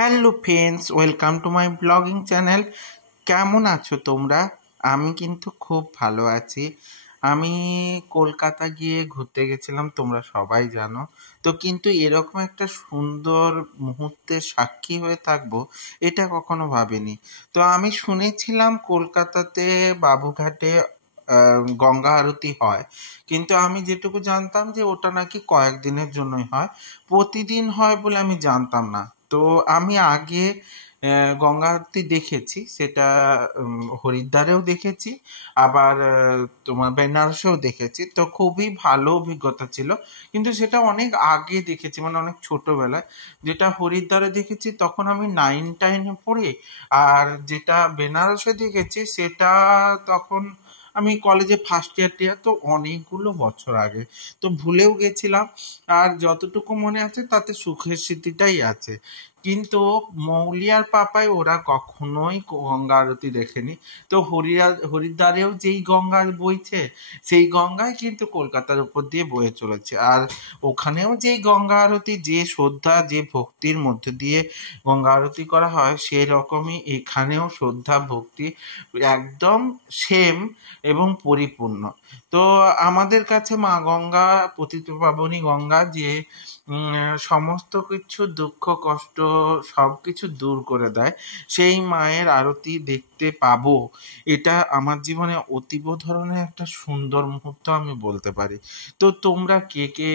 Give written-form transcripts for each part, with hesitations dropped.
Hello friends, welcome to my blogging channel. কেমন আছো তোমরা? আমি কিন্তু খুব ভালো আছি। আমি কলকাতা গিয়ে ঘুরতে গেছিলাম, তোমরা সবাই জানো। তো কিন্তু এরকম একটা সুন্দর মুহূর্তের সাক্ষী হয়ে থাকবো এটা কখনো ভাবিনি। তো আমি শুনেছিলাম কলকাতাতে বাবুঘাটে গঙ্গা আরতি হয়, কিন্তু আমি যেটুকু জানতাম যে ওটা নাকি কয়েকদিনের জন্যই হয়, প্রতিদিন হয় বলে আমি জানতাম না। তো আমি আগে গঙ্গা আরতি দেখেছি, সেটা হরিদ্বারেও দেখেছি, আবার তোমার বেনারসেও দেখেছি। তো খুবই ভালো অভিজ্ঞতা ছিল, কিন্তু সেটা অনেক আগে দেখেছি, মানে অনেক ছোটবেলায়। যেটা হরিদ্বারে দেখেছি তখন আমি 9-10 পড়ি, আর যেটা বেনারসে দেখেছি সেটা তখন আমি কলেজে ফার্স্ট ইয়ার, তো অনেকগুলো বছর আগে। তো ভুলেও গেছিলাম, আর যতটুকু মনে আছে তাতে সুখের স্মৃতিটাই আছে। কিন্তু মৌলি আর পাপাই ওরা কখনোই গঙ্গা আরতি দেখেনি। তো হরিদ্বারেও যেই গঙ্গা বইছে, সেই গঙ্গাই কিন্তু কলকাতার উপর দিয়ে বয়ে চলেছে। আর ওখানেও যেই গঙ্গা আরতি, যে শ্রদ্ধা যে ভক্তির মধ্যে দিয়ে গঙ্গা আরতি করা হয়, সেরকমই এখানেও শ্রদ্ধা ভক্তি একদম সেম এবং পরিপূর্ণ। তো আমাদের কাছে মা গঙ্গা, পতিত পাবনী গঙ্গা, যে সমস্ত কিছু দুঃখ কষ্ট সব কিছু দূর করে দেয়, সেই মায়ের আরতি দেখতে পাবো, এটা আমার জীবনে অতীব ধরনের একটা সুন্দর মুহূর্ত আমি বলতে পারি। তো তোমরা কে কে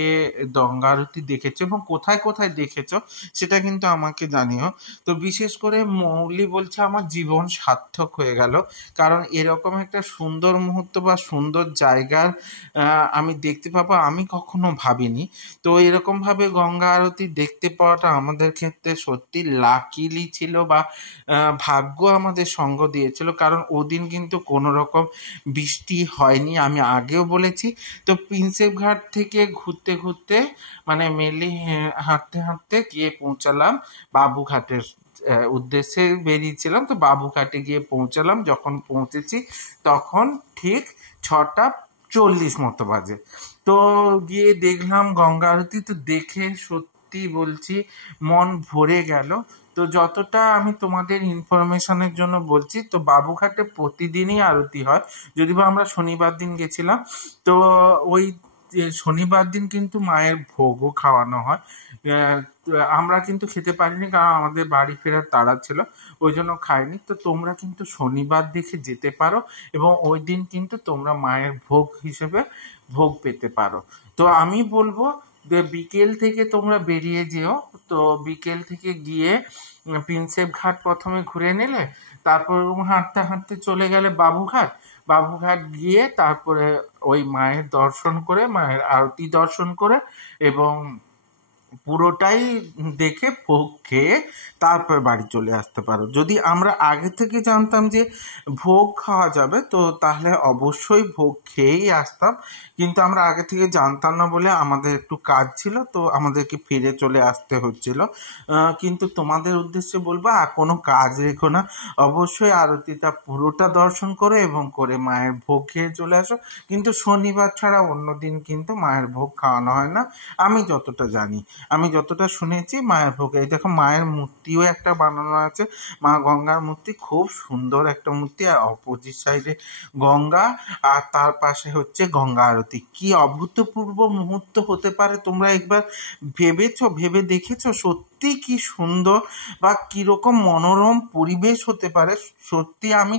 গঙ্গা আরতি দেখেছো এবং কোথায় কোথায় দেখেছো সেটা কিন্তু আমাকে জানিও। তো বিশেষ করে মৌলি বলছে আমার জীবন সার্থক হয়ে গেল, কারণ এরকম একটা সুন্দর মুহূর্ত বা সুন্দর জায়গার আমি দেখতে পাবো আমি কখনো ভাবিনি। তো এরকমভাবে গঙ্গা আরতি দেখতে পাওয়াটা আমাদের ক্ষেত্রে সত্যি লাকিলি ছিল, বা ভাগ্য আমাদের সঙ্গ দিয়েছিল, কারণ ওদিন কিন্তু কোনো রকম বৃষ্টি হয়নি, আমি আগেও বলেছি। তো প্রিন্সেপ ঘাট থেকে ঘুরতে ঘুরতে, মানে মেনলি হাঁটতে হাঁটতে গিয়ে পৌঁছালাম বাবুঘাটের উদ্দেশ্যে বেরিয়েছিলাম। তো বাবুঘাটে গিয়ে পৌঁছালাম, যখন পৌঁছেছি তখন ঠিক 6:40 মতো বাজে। তো গিয়ে দেখলাম গঙ্গা আরতি, তো দেখে সত্যি বলছি মন ভরে গেল। তো যতটা আমি তোমাদের ইনফরমেশনের জন্য বলছি, তো বাবুঘাটে প্রতিদিনই আরতি হয়, যদি বা আমরা শনিবার দিন গেছিলাম। তো ওই যে শনিবার দিন কিন্তু মায়ের ভোগও খাওয়ানো হয়। আমরা কিন্তু খেতে পারিনি, কারণ আমাদের বাড়ি ফেরার তাড়া ছিল, ওই জন্য খাইনি। তো তোমরা কিন্তু শনিবার দেখে যেতে পারো, এবং ওই দিন কিন্তু তোমরা মায়ের ভোগ হিসেবে ভোগ পেতে পারো। তো আমি বলবো যে বিকেল থেকে তোমরা বেরিয়ে যেও। তো বিকেল থেকে গিয়ে প্রিন্সেপ ঘাট প্রথমে ঘুরে নিলে, তারপর হাঁটতে হাঁটতে চলে গেলে বাবুঘাট। বাবুঘাট গিয়ে তারপরে ওই মায়ের দর্শন করে, মায়ের আরতি দর্শন করে, এবং পুরোটাই দেখে ভোগ খেয়ে তারপর বাড়ি চলে আসতে পারো। যদি আমরা আগে থেকে জানতাম যে ভোগ খাওয়া যাবে, তো তাহলে অবশ্যই ভোগ খেয়েই আসতাম, কিন্তু আমরা আগে থেকে জানতাম না বলে আমাদের একটু কাজ ছিল, তো আমাদেরকে ফিরে চলে আসতে হচ্ছিল। কিন্তু তোমাদের উদ্দেশ্যে বলবো, আর কোনো কাজ রেখো না, অবশ্যই আরতিটা পুরোটা দর্শন করো এবং করে মায়ের ভোগ খেয়ে চলে আসো। কিন্তু শনিবার ছাড়া অন্য দিন কিন্তু মায়ের ভোগ খাওয়ানো হয় না, আমি যতটা জানি, আমি যতটা শুনেছি মায়ের ভোগ। এই দেখো মায়ের মূর্তিও একটা বানানো আছে, মা গঙ্গার মূর্তি, খুব সুন্দর একটা মূর্তি, আর অপোজিট সাইডে গঙ্গা, আর তার পাশে হচ্ছে গঙ্গা আরতি। কি অভূতপূর্ব মুহূর্ত হতে পারে, তোমরা একবার ভেবে দেখেছো সত্যি কি সুন্দর বা কিরকম মনোরম পরিবেশ হতে পারে? সত্যি আমি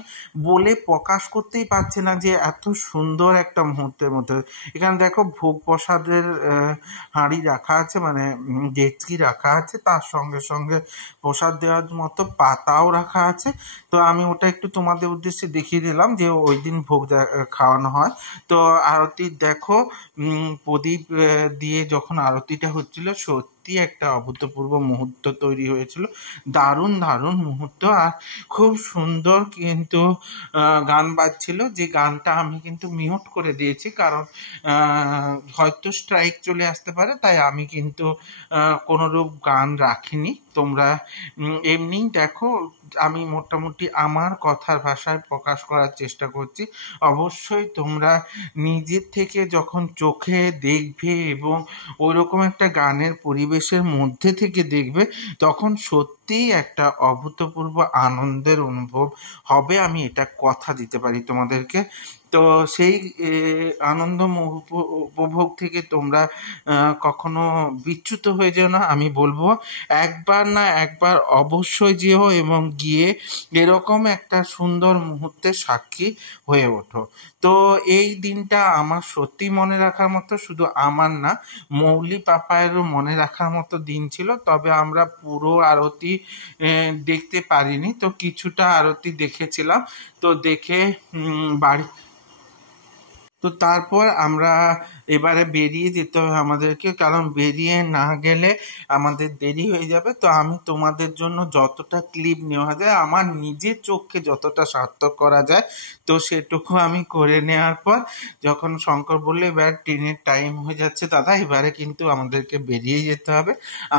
বলে প্রকাশ করতেই পারছি না যে এত সুন্দর একটা মুহূর্তের মধ্যে। এখানে দেখো ভোগ প্রসাদের হাঁড়ি রাখা আছে, মানে ডেচকি রাখা আছে, তার সঙ্গে সঙ্গে প্রসাদ দেওয়ার মতো পাতাও রাখা আছে। তো আমি ওটা একটু তোমাদের উদ্দেশ্যে দেখিয়ে দিলাম যে ওই দিন ভোগ খাওয়ানো হয়। তো আরতি দেখো, প্রদীপ দিয়ে যখন আরতিটা হচ্ছিল, সত্যি একটা অভূতপূর্ব মুহূর্ত তৈরি হয়েছিল, দারুণ দারুণ মুহূর্ত। আর খুব সুন্দর কিন্তু গান বাজছিল, যে গানটা আমি কিন্তু মিউট করে দিয়েছি, কারণ হয়তো স্ট্রাইক চলে আসতে পারে, তাই আমি কিন্তু কোনোরূপ গান রাখিনি। তোমরা এমনিই দেখো, আমি মোটামুটি আমার কথার ভাষায় প্রকাশ করার চেষ্টা করছি। অবশ্যই তোমরা নিজের থেকে যখন চোখে দেখবে এবং ওইরকম একটা গানের পরিবেশের মধ্যে থেকে দেখবে, তখন সত্যিই একটা অভূতপূর্ব আনন্দের অনুভব হবে, আমি এটা কথা দিতে পারি তোমাদেরকে। তো সেই আনন্দ উপভোগ থেকে তোমরা কখনো বিচ্যুত হয়ে যেও না। আমি বলবো একবার না একবার অবশ্যই যেও এবং গিয়ে এরকম একটা সুন্দর মুহূর্তের সাক্ষী হয়ে ওঠো। তো এই দিনটা আমার সত্যি মনে রাখার মতো, শুধু আমার না, মৌলি পাপায়েরও মনে রাখার মতো দিন ছিল। তবে আমরা পুরো আরতি দেখতে পারিনি, তো কিছুটা আরতি দেখেছিলাম। তো দেখে বাড়ি, তো তারপর আমরা এবারে বেরিয়ে যেতে হবে আমাদেরকে, কারণ বেরিয়ে না গেলে আমাদের দেরি হয়ে যাবে। তো আমি তোমাদের জন্য যতটা ক্লিপ নেওয়া যায়, আমার নিজের চোখকে যতটা সার্থক করা যায়, তো সেটুকু আমি করে নেওয়ার পর যখন শঙ্কর বললো এবার ট্রেনের টাইম হয়ে যাচ্ছে দাদা, এবারে কিন্তু আমাদেরকে বেরিয়ে যেতে হবে,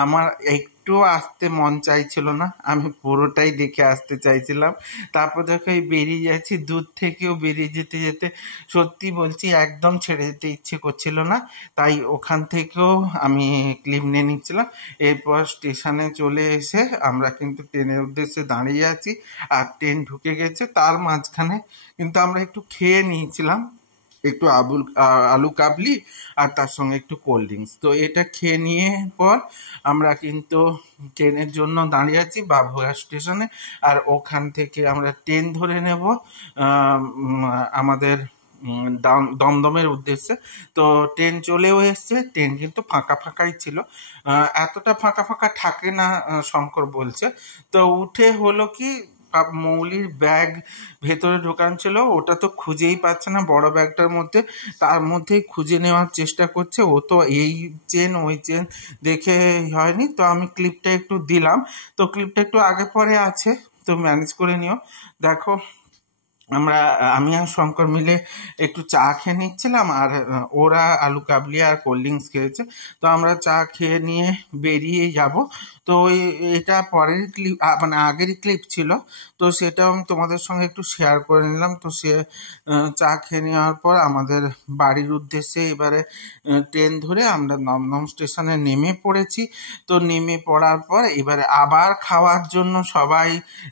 আমার একটু আসতে মন চাইছিল না, আমি পুরোটাই দেখে আসতে চাইছিলাম। তারপর দেখো এই বেরিয়ে যাচ্ছি, দূর থেকেও বেরিয়ে যেতে যেতে সত্যি বলছি একদম ছেড়ে যেতে ইচ্ছে করছিল না, তাই ওখান থেকেও আমি ক্লিপ নিয়ে নিচ্ছিলাম। এরপর স্টেশনে চলে এসে আমরা কিন্তু ট্রেনের উদ্দেশ্যে দাঁড়িয়ে আছি, আর ট্রেন ঢুকে গেছে। তার মাঝখানে কিন্তু আমরা একটু খেয়ে নিয়েছিলাম, একটু আলু কাবলি আর তার সঙ্গে একটু কোল্ড ড্রিঙ্কস। তো এটা খেয়ে নিয়ে পর আমরা কিন্তু ট্রেনের জন্য দাঁড়িয়ে আছি বাবুঘাট স্টেশনে, আর ওখান থেকে আমরা ট্রেন ধরে নেব আমাদের দমদমের উদ্দেশ্যে। তো ট্রেন চলেও এসছে, ট্রেন কিন্তু ফাঁকা ফাঁকাই ছিল, এতটা ফাঁকা ফাঁকা থাকে না শঙ্কর বলছে। তো উঠে হলো কি, মৌলির ব্যাগ ভেতরে ঢোকান ছিল, ওটা তো খুঁজেই পাচ্ছে না বড় ব্যাগটার মধ্যে, তার মধ্যেই খুঁজে নেওয়ার চেষ্টা করছে। ও তো এই চেন ওই চেন দেখে হয়নি, তো আমি ক্লিপটা একটু দিলাম, তো ক্লিপটা একটু আগে পরে আছে, তো ম্যানেজ করে নিও। দেখো আমি আর শঙ্কর মিলে একটু চা খেয়ে নিচ্ছিলাম, আর ওরা আলু কাবলি আর কোল্ড ড্রিঙ্কস খেয়েছে। তো আমরা চা খেয়ে নিয়ে বেরিয়ে যাব। তো এটা পরের ক্লিপ, মানে আগেরই ক্লিপ ছিল, তো সেটাও আমি তোমাদের সঙ্গে একটু শেয়ার করে নিলাম। তো সে চা খেয়ে নেওয়ার পর আমাদের বাড়ির উদ্দেশ্যে এবারে ট্রেন ধরে আমরা দমদম স্টেশনে নেমে পড়েছি। তো নেমে পড়ার পর এবারে আবার খাওয়ার জন্য সবাই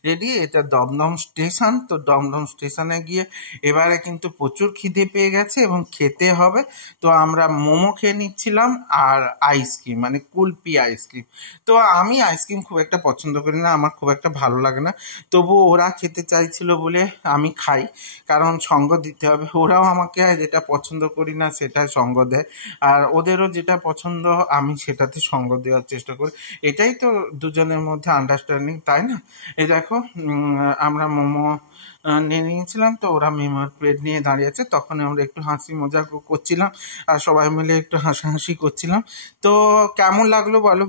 রেডি। এটা দমদম স্টেশন, তো দমদম স্টেশনে গিয়ে এবারে কিন্তু প্রচুর খিদে পেয়ে গেছে এবং খেতে হবে। তো আমরা মোমো খেয়ে নিচ্ছিলাম আর আইসক্রিম, মানে কুলপি আইসক্রিম। তো আমি আইসক্রিম খুব একটা পছন্দ করি না, আমার খুব একটা ভালো লাগে না, তবু ওরা খেতে চাইছিল বলে আমি খাই, কারণ সঙ্গ দিতে হবে। ওরাও আমাকে যেটা পছন্দ করি না সেটাই সঙ্গ দেয়, আর ওদেরও যেটা পছন্দ আমি সেটাতে সঙ্গ দেওয়ার চেষ্টা করি। এটাই তো দুজনের মধ্যে আন্ডারস্ট্যান্ডিং, তাই না? এই দেখো আমরা মোমো নিয়ে নিয়েছিলাম, তো ওরা মেমোর প্লেট নিয়ে দাঁড়িয়ে আছে, তখন আমরা একটু হাসি মজা করছিলাম আর সবাই মিলে একটু হাসাহাসি করছিলাম। তো কেমন লাগলো বলো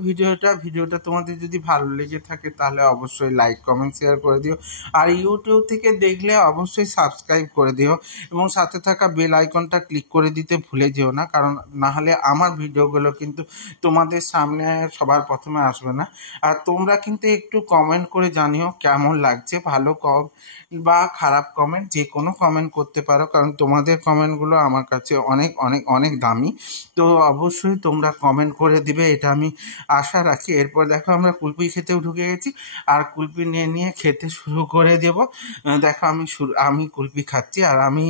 ভিডিওটা তোমাদের যদি ভালো লেগে থাকে তাহলে অবশ্যই লাইক কমেন্ট শেয়ার করে দিও, আর ইউটিউব থেকে দেখলে অবশ্যই সাবস্ক্রাইব করে দিও এবং সাথে থাকা বেল আইকনটা ক্লিক করে দিতে ভুলে যেও না, কারণ না হলে আমার ভিডিওগুলো কিন্তু তোমাদের সামনে সবার প্রথমে আসবে না। আর তোমরা কিন্তু একটু কমেন্ট করে জানিও কেমন লাগছে, ভালো বা খারাপ কমেন্ট, যে কোনো কমেন্ট করতে পারো, কারণ তোমাদের কমেন্টগুলো আমার কাছে অনেক অনেক অনেক দামি। তো অবশ্যই তোমরা কমেন্ট করে দিবে, এটা আমি আশা রাখি। এরপর দেখো আমরা কুলপি খেতেও ঢুকে গেছি, আর কুলপি নিয়ে খেতে শুরু করে দেব। দেখো আমি কুলপি খাচ্ছি, আর আমি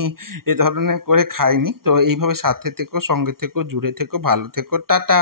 এ ধরনের করে খাইনি। তো এইভাবে সাথে থেকো, সঙ্গে থেকো, জুড়ে থেকো, ভালো থেকো, টাটা।